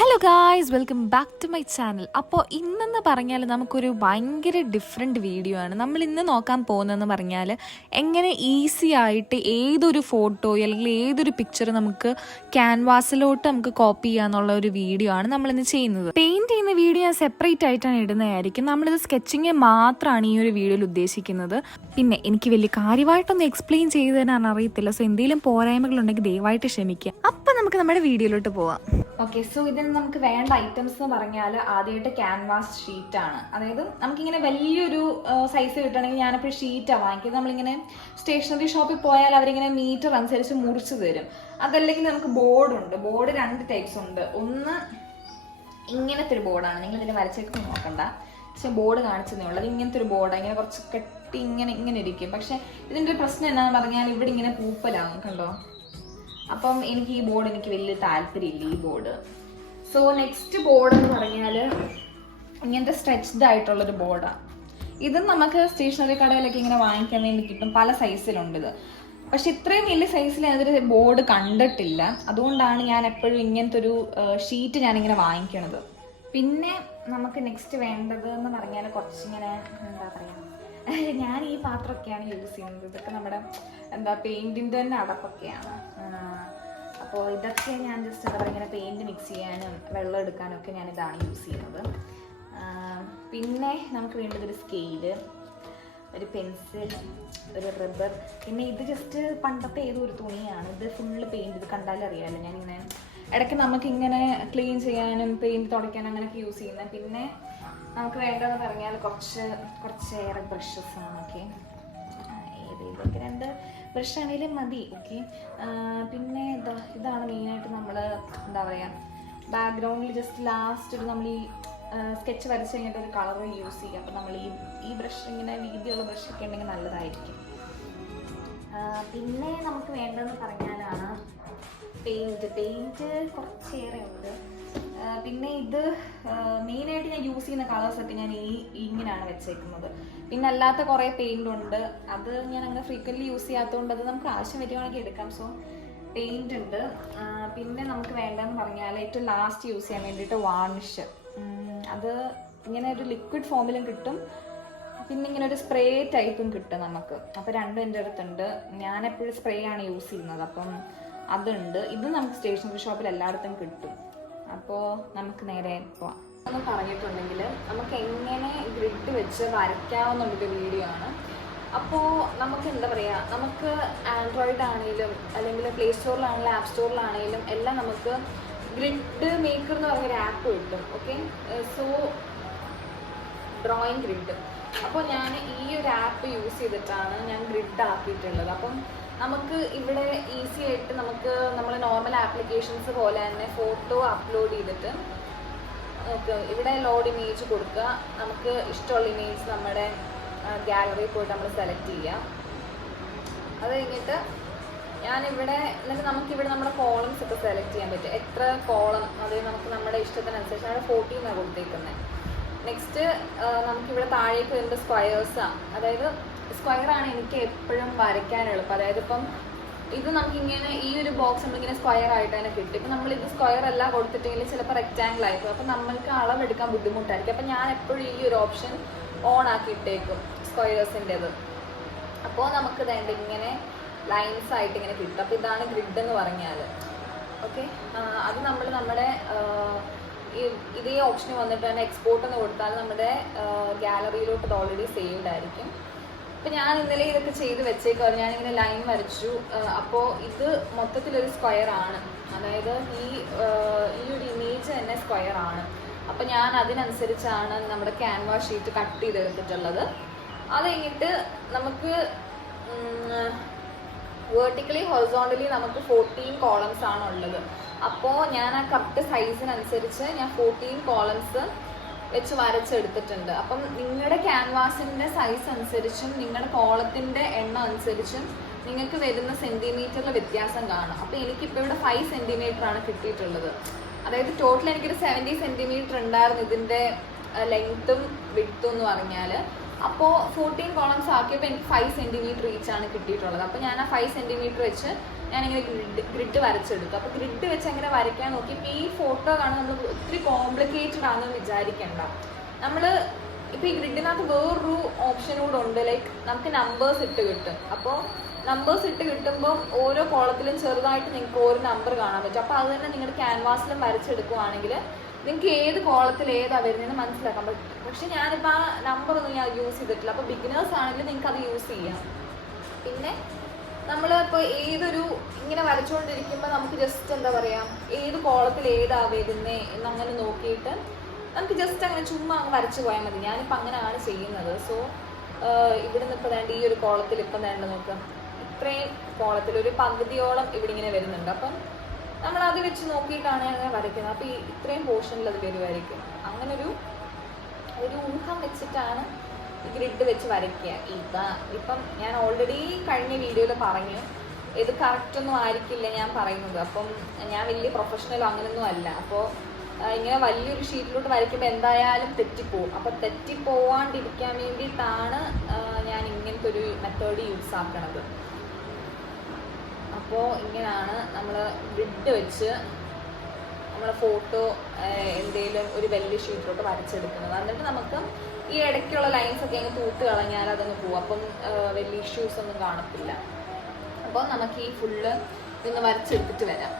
Hello guys, welcome back to my channel. അപ്പോൾ ഇന്നെന്ന് പറഞ്ഞാൽ നമുക്കൊരു ഭയങ്കര ഡിഫറെൻറ്റ് വീഡിയോ ആണ്. നമ്മൾ ഇന്ന് നോക്കാൻ പോകുന്നതെന്ന് പറഞ്ഞാൽ എങ്ങനെ ഈസി ആയിട്ട് ഏതൊരു ഫോട്ടോയോ അല്ലെങ്കിൽ ഏതൊരു പിക്ചർ നമുക്ക് ക്യാൻവാസിലോട്ട് നമുക്ക് കോപ്പി ചെയ്യാന്നുള്ള ഒരു വീഡിയോ ആണ് നമ്മളിന്ന് ചെയ്യുന്നത്. പെയിൻറ്റ് ചെയ്യുന്ന വീഡിയോ ഞാൻ സെപ്പറേറ്റ് ആയിട്ടാണ് ഇടുന്നതായിരിക്കും. നമ്മളിത് സ്കെച്ചിങ് മാത്രമാണ് ഈ ഒരു വീഡിയോയിൽ ഉദ്ദേശിക്കുന്നത്. പിന്നെ എനിക്ക് വലിയ കാര്യമായിട്ടൊന്നും എക്സ്പ്ലെയിൻ ചെയ്ത് തരാൻ അറിയത്തില്ല. സോ എന്തെങ്കിലും പോരായ്മകളുണ്ടെങ്കിൽ ദയവായിട്ട് ക്ഷമിക്കുക. അപ്പം നമുക്ക് നമ്മുടെ വീഡിയോയിലോട്ട് പോവാം. ഓക്കെ, സോ ഇതിന് നമുക്ക് വേണ്ട ഐറ്റംസ് എന്ന് പറഞ്ഞാൽ ആദ്യമായിട്ട് ക്യാൻവാസ് ഷീറ്റാണ്. അതായത് നമുക്കിങ്ങനെ വലിയൊരു സൈസ് കിട്ടണമെങ്കിൽ ഞാനിപ്പോൾ ഷീറ്റാണ് വാങ്ങിക്കുന്നത്. നമ്മളിങ്ങനെ സ്റ്റേഷനറി ഷോപ്പിൽ പോയാൽ അവരിങ്ങനെ മീറ്റർ അനുസരിച്ച് മുറിച്ച് തരും. അതല്ലെങ്കിൽ നമുക്ക് ബോർഡുണ്ട്. ബോർഡ് 2 ടൈപ്സ് ഉണ്ട്. ഒന്ന് ഇങ്ങനത്തെ ഒരു ബോർഡാണ്, നിങ്ങൾ ഇതിൻ്റെ വരച്ചേക്ക് നോക്കണ്ട, പക്ഷേ ബോർഡ് കാണിച്ചതേ ഉള്ളൂ. അത് ഇങ്ങനത്തെ ഒരു ബോർഡ്, ഇങ്ങനെ കുറച്ച് കെട്ടി ഇങ്ങനെ ഇരിക്കും. പക്ഷെ ഇതിൻ്റെ ഒരു പ്രശ്നം എന്താണെന്ന് പറഞ്ഞാൽ ഇവിടെ ഇങ്ങനെ പൂപ്പലാകും, കണ്ടോ? അപ്പം എനിക്ക് ഈ ബോർഡ് എനിക്ക് വലിയ താല്പര്യമില്ല, ഈ ബോർഡ്. സോ നെക്സ്റ്റ് ബോർഡ് എന്ന് പറഞ്ഞാൽ ഇങ്ങനത്തെ സ്ട്രെച്ച്ഡ് ആയിട്ടുള്ളൊരു ബോർഡാണ്. ഇതും നമുക്ക് സ്റ്റേഷനറി കടയിലൊക്കെ ഇങ്ങനെ വാങ്ങിക്കാൻ വേണ്ടി കിട്ടും. പല സൈസിലുണ്ട് ഇത്. പക്ഷെ ഇത്രയും വലിയ സൈസിൽ ഞാനൊരു ബോർഡ് കണ്ടിട്ടില്ല. അതുകൊണ്ടാണ് ഞാൻ എപ്പോഴും ഇങ്ങനത്തെ ഒരു ഷീറ്റ് ഞാനിങ്ങനെ വാങ്ങിക്കണത്. പിന്നെ നമുക്ക് നെക്സ്റ്റ് വേണ്ടത് എന്ന് പറഞ്ഞാൽ കുറച്ചിങ്ങനെ എന്താ പറയുക, ഞാൻ ഈ പാത്രമൊക്കെയാണ് യൂസ് ചെയ്യുന്നത്. ഇതൊക്കെ നമ്മുടെ പെയിൻറ്റിൻ്റെ തന്നെ അടപ്പൊക്കെയാണ്. അപ്പോൾ ഇതൊക്കെ ഞാൻ ജസ്റ്റ് എന്താ പറയുക, ഇങ്ങനെ പെയിൻറ്റ് മിക്സ് ചെയ്യാനും വെള്ളം എടുക്കാനും ഒക്കെ ഞാൻ ഇതാണ് യൂസ് ചെയ്യുന്നത്. പിന്നെ നമുക്ക് വേണ്ടത് ഒരു സ്കെയില്, ഒരു പെൻസിൽ, ഒരു റബ്ബർ. പിന്നെ ഇത് ജസ്റ്റ് പണ്ടത്തെ ഏതോ ഒരു തുണിയാണ്. ഇത് ഫുള്ള് പെയിൻറ്റ്, ഇത് കണ്ടാലും അറിയാമല്ലോ. ഞാനിങ്ങനെ ഇടയ്ക്ക് നമുക്കിങ്ങനെ ക്ലീൻ ചെയ്യാനും പെയിൻറ്റ് തുടയ്ക്കാനും അങ്ങനെയൊക്കെ യൂസ് ചെയ്യുന്നത്. പിന്നെ നമുക്ക് വേണ്ടതെന്ന് പറഞ്ഞാൽ കുറച്ചേറെ ബ്രഷസ് ആണ്. ഓക്കെ, ഏതെങ്കിലുമൊക്കെ 2 ബ്രഷ് ആണെങ്കിലും മതി. ഓക്കെ, പിന്നെ ഇതാണ് മെയിനായിട്ട് നമ്മൾ എന്താ പറയുക, ബാക്ക്ഗ്രൗണ്ടിൽ ജസ്റ്റ് ലാസ്റ്റ് ഒരു നമ്മൾ ഈ സ്കെച്ച് വരച്ച് കഴിഞ്ഞിട്ട് ഒരു കളർ യൂസ് ചെയ്യും. അപ്പം നമ്മൾ ഈ ബ്രഷ് ഇങ്ങനെ വീതിയുള്ള ബ്രഷൊക്കെ ഉണ്ടെങ്കിൽ നല്ലതായിരിക്കും. പിന്നെ നമുക്ക് വേണ്ടതെന്ന് പറഞ്ഞാലാണ് പെയിൻറ്റ് കുറച്ചേറെ ഉണ്ട്. പിന്നെ ഇത് മെയിനായിട്ട് ഞാൻ യൂസ് ചെയ്യുന്ന കളേഴ്സൊക്കെ ഞാൻ ഇങ്ങനെയാണ് വെച്ചേക്കുന്നത്. പിന്നെ അല്ലാത്ത കുറേ പെയിൻ്റ് ഉണ്ട്. അത് ഞാൻ അങ്ങനെ ഫ്രീക്വൻ്റ്ലി യൂസ് ചെയ്യാത്തതുകൊണ്ട് അത് നമുക്ക് ആവശ്യം വരുവാണെങ്കിൽ എടുക്കാം. സോ പെയിൻ്റ് ഉണ്ട്. പിന്നെ നമുക്ക് വേണ്ടതെന്ന് പറഞ്ഞാൽ ഏറ്റവും ലാസ്റ്റ് യൂസ് ചെയ്യാൻ വേണ്ടിയിട്ട് വാർണിഷ്. അത് ഇങ്ങനെ ഒരു ലിക്വിഡ് ഫോമിലും കിട്ടും, പിന്നെ ഇങ്ങനെ ഒരു സ്പ്രേ ടൈപ്പും കിട്ടും നമുക്ക്. അപ്പോൾ രണ്ടും എൻ്റെ അടുത്തുണ്ട്. ഞാൻ എപ്പോഴും സ്പ്രേ ആണ് യൂസ് ചെയ്യുന്നത്. അപ്പം അതുണ്ട്. ഇത് നമുക്ക് സ്റ്റേഷനറി ഷോപ്പിൽ എല്ലായിടത്തും കിട്ടും. അപ്പോൾ നമുക്ക് നേരെ പോവാം. എന്ന് പറഞ്ഞിട്ടുണ്ടെങ്കിൽ നമുക്ക് എങ്ങനെ ഗ്രിഡ് വെച്ച് വരയ്ക്കാവുന്നുള്ളൊരു വീഡിയോ ആണ്. അപ്പോൾ നമുക്ക് എന്താ പറയുക, നമുക്ക് ആൻഡ്രോയിഡ് ആണെങ്കിലും അല്ലെങ്കിൽ പ്ലേ സ്റ്റോറിലാണെങ്കിലും ആപ്പ് സ്റ്റോറിലാണെങ്കിലും എല്ലാം നമുക്ക് ഗ്രിഡ് മേക്കർ എന്ന് പറഞ്ഞൊരു ആപ്പ് കിട്ടും. Okay, so drawing grid. അപ്പോൾ ഞാൻ ഈ ഒരു ആപ്പ് യൂസ് ചെയ്തിട്ടാണ് ഞാൻ ഗ്രിഡ് ആക്കിയിട്ടുള്ളത്. അപ്പം നമുക്ക് ഇവിടെ ഈസി ആയിട്ട് നമുക്ക് നമ്മൾ നോർമൽ ആപ്ലിക്കേഷൻസ് പോലെ തന്നെ ഫോട്ടോ അപ്ലോഡ് ചെയ്തിട്ട് ഇവിടെ ലോഡ് ഇമേജ് കൊടുക്കുക. നമുക്ക് ഇഷ്ടമുള്ള ഇമേജ് നമ്മുടെ ഗാലറിയിൽ പോയിട്ട് നമ്മൾ സെലക്ട് ചെയ്യാം. അത് കഴിഞ്ഞിട്ട് ഞാനിവിടെ എന്നിട്ട് നമുക്കിവിടെ നമ്മുടെ കോളംസ് ഒക്കെ സെലക്ട് ചെയ്യാൻ പറ്റും. എത്ര കോളം, അതായത് നമുക്ക് നമ്മുടെ ഇഷ്ടത്തിനനുസരിച്ച് അവിടെ 40 എന്നാണ് കൊടുത്തേക്കുന്നത്. നെക്സ്റ്റ് നമുക്കിവിടെ താഴേക്ക് വരുമ്പോൾ സ്ക്വയേഴ്സാണ്. അതായത് സ്ക്വയറാണ് എനിക്ക് എപ്പോഴും വരയ്ക്കാൻ എളുപ്പം. അതായത് ഇപ്പം ഇത് നമുക്കിങ്ങനെ ഈ ഒരു ബോക്സ് നമ്മളിങ്ങനെ സ്ക്വയർ ആയിട്ട് തന്നെ കിട്ടും. ഇപ്പം നമ്മളിത് സ്ക്വയർ അല്ല കൊടുത്തിട്ടെങ്കിൽ ചിലപ്പോൾ റെക്റ്റാങ്കിൾ ആയിരിക്കും. അപ്പം നമ്മൾക്ക് അളവെടുക്കാൻ ബുദ്ധിമുട്ടായിരിക്കും. അപ്പം ഞാൻ എപ്പോഴും ഈ ഒരു ഓപ്ഷൻ ഓൺ ആക്കിയിട്ടേക്കും, സ്ക്വയേഴ്സിൻ്റെത്. അപ്പോൾ നമുക്ക് വേണ്ട ഇങ്ങനെ ലൈൻസ് ആയിട്ട് ഇങ്ങനെ കിട്ടും. അപ്പോൾ ഇതാണ് ഗ്രിഡ് എന്ന് പറഞ്ഞാൽ. ഓക്കെ, അത് നമ്മൾ നമ്മുടെ ഇതേ ഓപ്ഷന് വന്നിട്ട് തന്നെ എക്സ്പോർട്ട് എന്ന് കൊടുത്താൽ നമ്മുടെ ഗാലറിയിലോട്ട് ഇത് ഓൾറെഡി സേവ്ഡ് ആയിരിക്കും. അപ്പം ഞാൻ ഇന്നലെ ഇതൊക്കെ ചെയ്ത് വെച്ചേക്കാറ്. ഞാനിങ്ങനെ ലൈൻ വരച്ചു. അപ്പോൾ ഇത് മൊത്തത്തിലൊരു സ്ക്വയർ ആണ്. അതായത് ഈ ഒരു ഇമേജ് തന്നെ സ്ക്വയർ ആണ്. അപ്പം ഞാൻ അതിനനുസരിച്ചാണ് നമ്മുടെ ക്യാൻവാസ് ഷീറ്റ് കട്ട് ചെയ്തെടുത്തിട്ടുള്ളത്. അത് കഴിഞ്ഞിട്ട് നമുക്ക് വേർട്ടിക്കലി ഹൊറിസോണ്ടലി നമുക്ക് 14 കോളംസ് ആണ് ഉള്ളത്. അപ്പോൾ ഞാൻ ആ കറക്റ്റ് സൈസിനനുസരിച്ച് ഞാൻ 14 കോളംസ് വെച്ച് വരച്ചെടുത്തിട്ടുണ്ട്. അപ്പം നിങ്ങളുടെ ക്യാൻവാസിൻ്റെ സൈസ് അനുസരിച്ചും നിങ്ങളുടെ കോളത്തിൻ്റെ എണ്ണം അനുസരിച്ചും നിങ്ങൾക്ക് വരുന്ന സെൻറ്റിമീറ്ററിൽ വ്യത്യാസം കാണും. അപ്പോൾ എനിക്കിപ്പോൾ ഇവിടെ 5 സെൻറ്റിമീറ്ററാണ് കിട്ടിയിട്ടുള്ളത്. അതായത് ടോട്ടൽ എനിക്കൊരു 70 സെൻറ്റിമീറ്റർ ഉണ്ടായിരുന്നു ഇതിൻ്റെ ലെങ്ത്തും വിഡ്ത്തും എന്ന് പറഞ്ഞാൽ. അപ്പോൾ 14 കോളംസ് ആക്കിയപ്പോൾ എനിക്ക് 5 സെൻറ്റിമീറ്റർ ഈച്ചാണ് കിട്ടിയിട്ടുള്ളത്. അപ്പോൾ ഞാൻ ആ 5 സെൻറ്റിമീറ്റർ വെച്ച് ഞാനിങ്ങനെ ഗ്രിഡ് വരച്ചെടുത്തു. അപ്പോൾ ഗ്രിഡ് വെച്ച് അങ്ങനെ വരയ്ക്കാൻ നോക്കി. ഇപ്പോൾ ഈ ഫോട്ടോ കാണാൻ നമ്മൾ ഒത്തിരി കോംപ്ലിക്കേറ്റഡ് ആണെന്ന് വിചാരിക്കണ്ട. നമ്മൾ ഇപ്പോൾ ഈ ഗ്രിഡിനകത്ത് വേറൊരു ഓപ്ഷൻ കൂടെ ഉണ്ട്, ലൈക്ക് നമുക്ക് നമ്പേഴ്സ് ഇട്ട് കിട്ടും. അപ്പോൾ നമ്പേഴ്സ് ഇട്ട് കിട്ടുമ്പോൾ ഓരോ കോളത്തിലും ചെറുതായിട്ട് നിങ്ങൾക്ക് ഓരോ നമ്പർ കാണാൻ പറ്റും. അപ്പോൾ അത് തന്നെ നിങ്ങളുടെ ക്യാൻവാസിലും വരച്ചെടുക്കുവാണെങ്കിൽ നിങ്ങൾക്ക് ഏത് കോളത്തിൽ ഏതാണ് വരുന്നതെന്ന് മനസ്സിലാക്കാൻ പറ്റും. പക്ഷെ ഞാനിപ്പോൾ ആ നമ്പറൊന്നും ഞാൻ യൂസ് ചെയ്തിട്ടില്ല. അപ്പോൾ ബിഗിനേഴ്സ് ആണെങ്കിൽ നിങ്ങൾക്ക് അത് യൂസ് ചെയ്യാം. പിന്നെ നമ്മളിപ്പോൾ ഏതൊരു ഇങ്ങനെ വരച്ചുകൊണ്ടിരിക്കുമ്പോൾ നമുക്ക് ജസ്റ്റ് എന്താ പറയുക, ഏത് കോളത്തിൽ ഏതാ വരുന്നത് എന്നങ്ങനെ നോക്കിയിട്ട് നമുക്ക് ജസ്റ്റ് അങ്ങനെ ചുമ്മാ അങ്ങ് വരച്ചു പോയാൽ മതി. ഞാനിപ്പോൾ അങ്ങനെയാണ് ചെയ്യുന്നത്. സോ ഇവിടെ നിന്ന് ഇപ്പോൾ വേണ്ട ഈ ഒരു കോളത്തിൽ ഇപ്പം വേണ്ട നോക്കാം, ഇത്രയും കോളത്തിൽ ഒരു പകുതിയോളം ഇവിടെ ഇങ്ങനെ വരുന്നുണ്ട്. അപ്പം നമ്മൾ അത് വെച്ച് നോക്കിയിട്ടാണ് അങ്ങനെ വരയ്ക്കുന്നത്. അപ്പോൾ ഈ ഇത്രയും പോർഷനിൽ അത് വരുമായിരിക്കും. അങ്ങനെ ഒരു ഊഹം വെച്ചിട്ടാണ് ഈ ഗ്രിഡ് വെച്ച് വരയ്ക്കുക. ഇപ്പം ഞാൻ ഓൾറെഡി കഴിഞ്ഞ വീഡിയോയിൽ പറഞ്ഞു, ഇത് കറക്റ്റൊന്നും ആയിരിക്കില്ല ഞാൻ പറയുന്നത്. അപ്പം ഞാൻ വലിയ പ്രൊഫഷണൽ അങ്ങനെയൊന്നും അല്ല. അപ്പോൾ ഇങ്ങനെ വലിയൊരു ഷീറ്റിലോട്ട് വരയ്ക്കുമ്പോൾ എന്തായാലും തെറ്റിപ്പോവും. അപ്പോൾ തെറ്റിപ്പോവാണ്ടിരിക്കാൻ വേണ്ടിയിട്ടാണ് ഞാൻ ഇങ്ങനത്തെ ഒരു മെത്തേഡ് യൂസ് ആക്കണത്. അപ്പോൾ ഇങ്ങനെയാണ് നമ്മൾ ഗ്രിഡ് വെച്ച് നമ്മളെ ഫോട്ടോ എന്തെങ്കിലും ഒരു വലിയ ഷീറ്റിലോട്ട് വരച്ചെടുക്കുന്നത്. എന്നിട്ട് നമുക്ക് ഈ ഇടയ്ക്കുള്ള ലൈൻസ് ഒക്കെ അങ്ങ് തൂത്ത് കളഞ്ഞാൽ അതങ്ങ് പോവും. അപ്പം വലിയ ഇഷ്യൂസ് ഒന്നും കാണത്തില്ല. അപ്പോൾ നമുക്ക് ഈ ഫുള്ള് ഇന്ന് വരച്ചെടുത്തിട്ട് വരാം.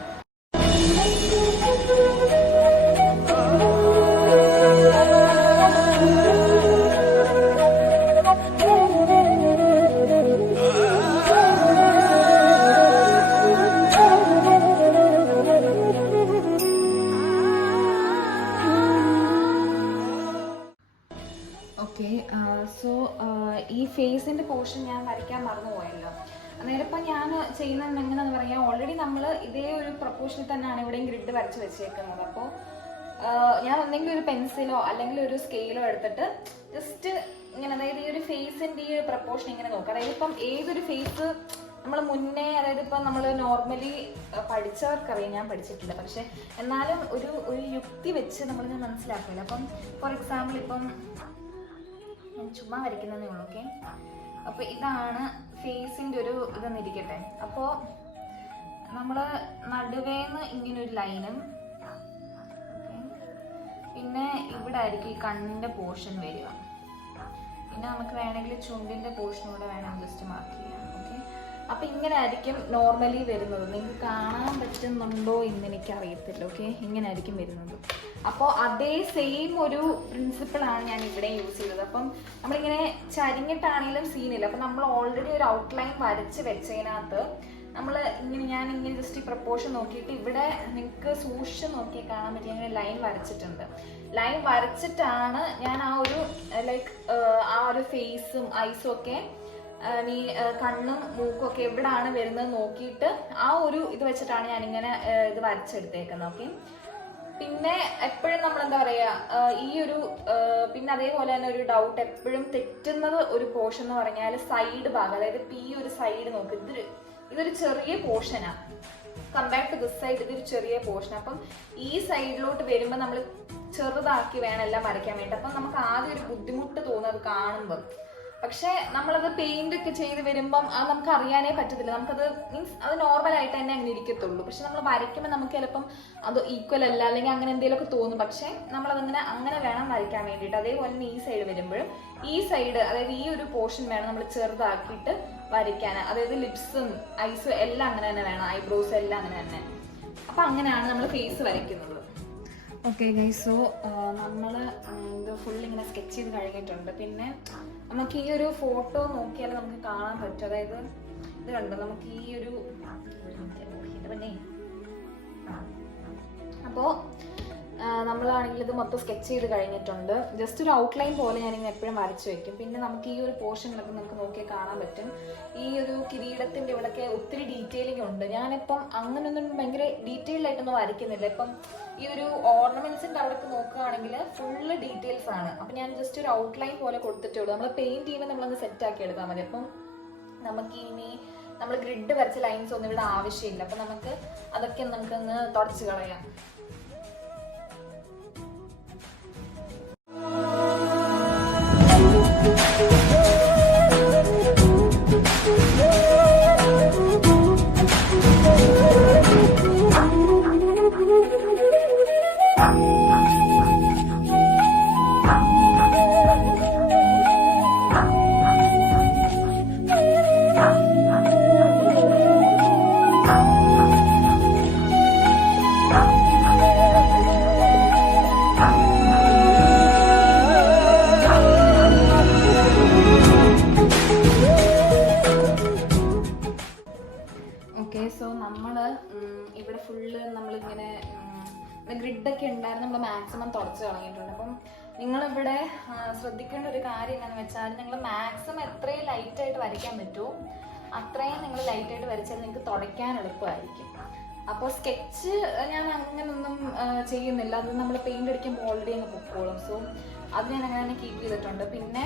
സോ ഈ ഫേസിൻ്റെ പോർഷൻ ഞാൻ വരയ്ക്കാൻ മറന്നുപോയല്ലോ. അന്നേരം ഇപ്പം ഞാൻ ചെയ്യുന്നത് എങ്ങനെയാണെന്ന് പറയാം, ഓൾറെഡി നമ്മൾ ഇതേ ഒരു പ്രൊപ്പോഷനിൽ തന്നെയാണ് ഇവിടെയും ഗ്രിഡ് വരച്ച് വെച്ചേക്കുന്നത്. അപ്പോൾ ഞാൻ ഒന്നെങ്കിലും ഒരു പെൻസിലോ അല്ലെങ്കിൽ ഒരു സ്കെയിലോ എടുത്തിട്ട് ജസ്റ്റ് ഇങ്ങനെ, അതായത് ഈ ഒരു ഫേസിൻ്റെ ഈ ഒരു പ്രപ്പോർഷൻ ഇങ്ങനെ നോക്കുക. അതായത് ഇപ്പം ഏതൊരു ഫേസ് നമ്മൾ മുന്നേ, അതായത് ഇപ്പം നമ്മൾ നോർമലി പഠിച്ചവർക്കറിയാം, ഞാൻ പഠിച്ചിട്ടില്ല, പക്ഷെ എന്നാലും ഒരു യുക്തി വെച്ച് നമ്മളിങ്ങനെ മനസ്സിലാക്കില്ല. അപ്പം ഫോർ എക്സാമ്പിൾ ഇപ്പം ഞാൻ ചുമ്മാ വരയ്ക്കുന്നതേ ഉള്ളൂ. ഓക്കെ, അപ്പോൾ ഇതാണ് ഫേസിൻ്റെ ഒരു ഇതെന്നിരിക്കട്ടെ. അപ്പോൾ നമ്മൾ നടുവേന്ന് ഇങ്ങനെ ഒരു ലൈനും, പിന്നെ ഇവിടെ ആയിരിക്കും ഈ കണ്ണിൻ്റെ പോർഷൻ വരിക. പിന്നെ നമുക്ക് വേണമെങ്കിൽ ചുണ്ടിൻ്റെ പോർഷൻ കൂടെ വേണം ജസ്റ്റ് മാർക്ക് ചെയ്യാം. ഓക്കെ, അപ്പം ഇങ്ങനെ ആയിരിക്കും നോർമലി വരുന്നത്. നിങ്ങൾക്ക് കാണാൻ പറ്റുന്നുണ്ടോ എന്ന് എനിക്കറിയത്തില്ല. ഓക്കെ, ഇങ്ങനെ ആയിരിക്കും വരുന്നത്. അപ്പോൾ അതേ സെയിം ഒരു പ്രിൻസിപ്പിളാണ് ഞാൻ ഇവിടെ യൂസ് ചെയ്തത്. അപ്പം നമ്മളിങ്ങനെ ചരിഞ്ഞിട്ടാണെങ്കിലും സീനില്ല. അപ്പം നമ്മൾ ഓൾറെഡി ഒരു ഔട്ട്ലൈൻ വരച്ച് വെച്ചതിനകത്ത് നമ്മൾ ഞാനിങ്ങനെ ജസ്റ്റ് ഈ പ്രപ്പോർഷൻ നോക്കിയിട്ട് ഇവിടെ നിങ്ങൾക്ക് സൂക്ഷിച്ച് നോക്കി കാണാൻ പറ്റിയ ഇങ്ങനെ ലൈൻ വരച്ചിട്ടുണ്ട്. ലൈൻ വരച്ചിട്ടാണ് ഞാൻ ആ ഒരു ലൈക്ക് ആ ഒരു ഫേസും ഐസും ഒക്കെ ഈ കണ്ണും മൂക്കും ഒക്കെ എവിടെയാണ് വരുന്നത് നോക്കിയിട്ട് ആ ഒരു ഇത് വെച്ചിട്ടാണ് ഞാനിങ്ങനെ ഇത് വരച്ചെടുത്തേക്കുന്നത്. ഓക്കെ, പിന്നെ എപ്പോഴും നമ്മൾ എന്താ പറയുക, ഈ ഒരു പിന്നെ അതേപോലെ തന്നെ ഒരു ഡൗട്ട് എപ്പോഴും തെറ്റുന്നത് ഒരു പോർഷൻ എന്ന് പറഞ്ഞാൽ സൈഡ് ഭാഗം. അതായത് ഇപ്പം ഈ ഒരു സൈഡ് നോക്ക്, ഇതൊരു ചെറിയ പോർഷനാണ് കമ്പയർ ടു ദിസ് സൈഡ്. ഇതൊരു ചെറിയ പോർഷൻ. അപ്പം ഈ സൈഡിലോട്ട് വരുമ്പോൾ നമ്മൾ ചെറുതാക്കി വേണം എല്ലാം വരയ്ക്കാൻ വേണ്ടി. അപ്പം നമുക്ക് ആദ്യം ഒരു ബുദ്ധിമുട്ട് തോന്നുന്നത് കാണുമ്പം. പക്ഷെ നമ്മളത് പെയിന്റ് ഒക്കെ ചെയ്ത് വരുമ്പം അത് നമുക്ക് അറിയാനേ പറ്റത്തില്ല. നമുക്കത് മീൻസ് അത് നോർമലായിട്ട് തന്നെ അങ്ങനെ ഇരിക്കത്തുള്ളൂ. പക്ഷെ നമ്മൾ വരയ്ക്കുമ്പോൾ നമുക്ക് ചിലപ്പം അത് ഈക്വൽ അല്ല, അല്ലെങ്കിൽ അങ്ങനെ എന്തെങ്കിലുമൊക്കെ തോന്നും. പക്ഷെ നമ്മളതിങ്ങനെ അങ്ങനെ വേണം വരയ്ക്കാൻ വേണ്ടിയിട്ട്. അതേപോലെ തന്നെ ഈ സൈഡ് വരുമ്പോഴും ഈ സൈഡ്, അതായത് ഈ ഒരു പോർഷൻ വേണം നമ്മൾ ചെറുതാക്കിയിട്ട് വരയ്ക്കാൻ. അതായത് ലിപ്സും ഐസും എല്ലാം അങ്ങനെ തന്നെ വേണം, ഐബ്രോസും എല്ലാം അങ്ങനെ തന്നെ. അപ്പം അങ്ങനെയാണ് നമ്മൾ ഫേസ് വരയ്ക്കുന്നത്. ഓക്കെ ഗൈസ്, സോ നമ്മൾ ഇത് ഫുൾ ഇങ്ങനെ സ്കെച്ച് ചെയ്ത് കഴിഞ്ഞിട്ടുണ്ട്. പിന്നെ നമുക്ക് ഈ ഒരു ഫോട്ടോ നോക്കിയാൽ നമുക്ക് കാണാൻ പറ്റും. അതായത് ഇത് കണ്ടോ, നമുക്ക് ഈ ഒരു പിന്നെ അപ്പോൾ നമ്മളാണെങ്കിൽ ഇത് മൊത്തം സ്കെച്ച് ചെയ്ത് കഴിഞ്ഞിട്ടുണ്ട്. ജസ്റ്റ് ഒരു ഔട്ട്ലൈൻ പോലെ ഞാനിങ്ങനെ എപ്പോഴും വരച്ച് വെക്കും. പിന്നെ നമുക്ക് ഈ ഒരു പോർഷനിലൊക്കെ നമുക്ക് നോക്കിയാൽ കാണാൻ പറ്റും. ഈ ഒരു കിരീടത്തിൻ്റെ ഇവിടെയൊക്കെ ഒത്തിരി ഡീറ്റെയിലിംഗ് ഉണ്ട്. ഞാനിപ്പം അങ്ങനെയൊന്നും ഭയങ്കര ഡീറ്റെയിൽഡ് ആയിട്ടൊന്നും വരയ്ക്കുന്നില്ല. ഇപ്പം ഈ ഒരു ഓർണമെന്റ്സിൻ്റെ അവിടെയൊക്കെ നോക്കുകയാണെങ്കിൽ ഫുള്ള് ഡീറ്റെയിൽസ് ആണ്. അപ്പം ഞാൻ ജസ്റ്റ് ഒരു ഔട്ട്ലൈൻ പോലെ കൊടുത്തിട്ടേ ഉള്ളൂ. നമ്മൾ പെയിന്റ് ചെയ്യുമ്പോൾ നമ്മളൊന്ന് സെറ്റ് ആക്കി എടുത്താൽ മതി. അപ്പം നമുക്ക് ഇനി നമ്മൾ ഗ്രിഡ് വരച്ച ലൈൻസ് ഒന്നും ഇവിടെ ആവശ്യമില്ല. അപ്പം നമുക്ക് അതൊക്കെ നമുക്കൊന്ന് തുടച്ച് കളയാം. ഓക്കെ, സോ നമ്മൾ ഇവിടെ ഫുള്ള് നമ്മളിങ്ങനെ ഗ്രിഡൊക്കെ ഉണ്ടായിരുന്നു, നമ്മൾ മാക്സിമം തുടച്ച് കളഞ്ഞിട്ടുണ്ട്. അപ്പം നിങ്ങളിവിടെ ശ്രദ്ധിക്കേണ്ട ഒരു കാര്യം എന്താണെന്ന് വെച്ചാൽ, നിങ്ങൾ മാക്സിമം എത്രയും ലൈറ്റായിട്ട് വരയ്ക്കാൻ പറ്റുമോ അത്രയും നിങ്ങൾ ലൈറ്റായിട്ട് വരച്ചാൽ നിങ്ങൾക്ക് തുടയ്ക്കാൻ എളുപ്പമായിരിക്കും. അപ്പോൾ സ്കെച്ച് ഞാൻ അങ്ങനൊന്നും ചെയ്യുന്നില്ല, അത് നമ്മൾ പെയിൻ്റ് അടിക്കുമ്പോൾ ഓൾറെഡി അങ്ങ് പൊക്കോളും. സോ അത് ഞാൻ അങ്ങനെ തന്നെ കീപ്പ് ചെയ്തിട്ടുണ്ട്. പിന്നെ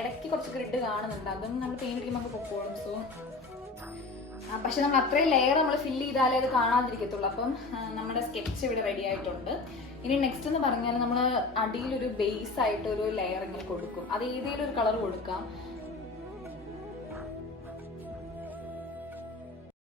ഇടയ്ക്ക് കുറച്ച് ഗ്രിഡ് കാണുന്നുണ്ട്, അതും നമ്മൾ പെയിൻ്റ് അടിക്കുമ്പോൾ അങ്ങ് പൊക്കോളും. സോ പക്ഷെ നമ്മൾ അത്രയും ലെയർ നമ്മൾ ഫില്ല് ചെയ്താലേ അത് കാണാതിരിക്കത്തുള്ളൂ. അപ്പം നമ്മുടെ സ്കെച്ച് ഇവിടെ റെഡി ആയിട്ടുണ്ട്. ഇനി നെക്സ്റ്റ് എന്ന് പറഞ്ഞാൽ നമ്മൾ അടിയിലൊരു ബേസ് ആയിട്ട് ഒരു ലെയർ ഇങ്ങനെ കൊടുക്കും. അത് ഏതെങ്കിലും ഒരു കളർ കൊടുക്കാം.